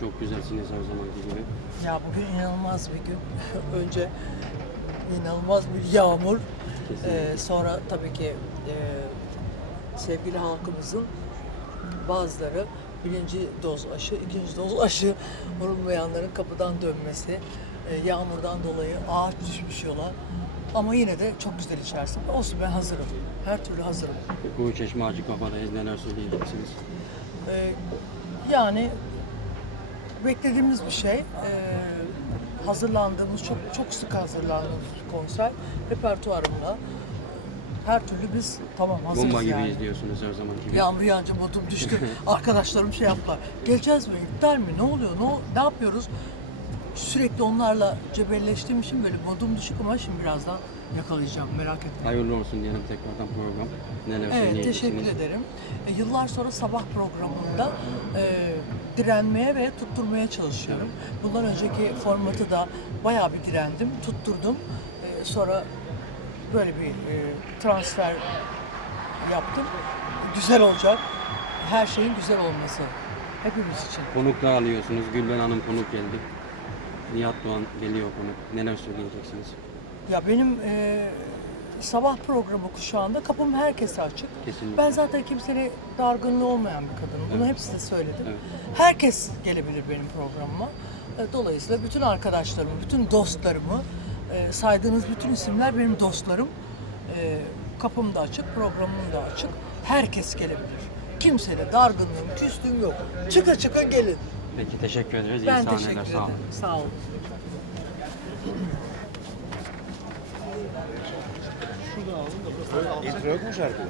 Çok güzelsiniz her zamanki gibi. Ya bugün inanılmaz bir gün. Önce inanılmaz bir yağmur. Ee, sonra tabii ki e, sevgili halkımızın bazıları birinci doz aşı, ikinci doz aşı vurulmayanların kapıdan dönmesi, e, yağmurdan dolayı ağaç düşmüş yola. Ama yine de çok güzel içersin. Olsun ben hazırım. Her türlü hazırım. Kuğu Çeşme Acı Kafadayız. Neler söyleyeceksiniz? Ee, yani beklediğimiz bir şey. Ee, hazırlandığımız, çok çok sık hazırlandığımız bir konser. Repertuarımla her türlü biz tamam hazırız Bomba gibi yani. izliyorsunuz her zamanki gibi. Yağmur yağınca modum düştü. Arkadaşlarım şey yaptılar. Geleceğiz mi? İptal mi? Ne oluyor? Ne, ne yapıyoruz? Sürekli onlarla cebelleştiğim için böyle modum düşük ama şimdi birazdan yakalayacağım. Merak etme. Hayırlı olsun diyelim tekrardan program. Neler Evet, teşekkür ederim. E, yıllar sonra sabah programında e, direnmeye ve tutturmaya çalışıyorum. Bundan önceki formatı da bayağı bir direndim, tutturdum. E, sonra böyle bir e, transfer yaptım. Güzel olacak. Her şeyin güzel olması. Hepimiz için. Konuk da alıyorsunuz. Gülben Hanım konuk geldi. Nihat Doğan geliyor konuk. Neler söyleyeceksiniz? Ya benim e, sabah programı kuşağında kapım herkese açık. Kesinlikle. Ben zaten kimsenin dargınlığı olmayan bir kadınım. Bunu hep size söyledim. Evet. Herkes gelebilir benim programıma. E, Dolayısıyla bütün arkadaşlarımı, bütün dostlarımı, e, saydığınız bütün isimler benim dostlarım. E, Kapım da açık, programım da açık. Herkes gelebilir. Kimseyle dargınlığım, küslüğüm yok. Çıka çıka gelin. Peki teşekkür ederiz. İyi Ben sahneler. teşekkür Sağ olun. ederim. Sağ olun. İntro yok mu şarkıda?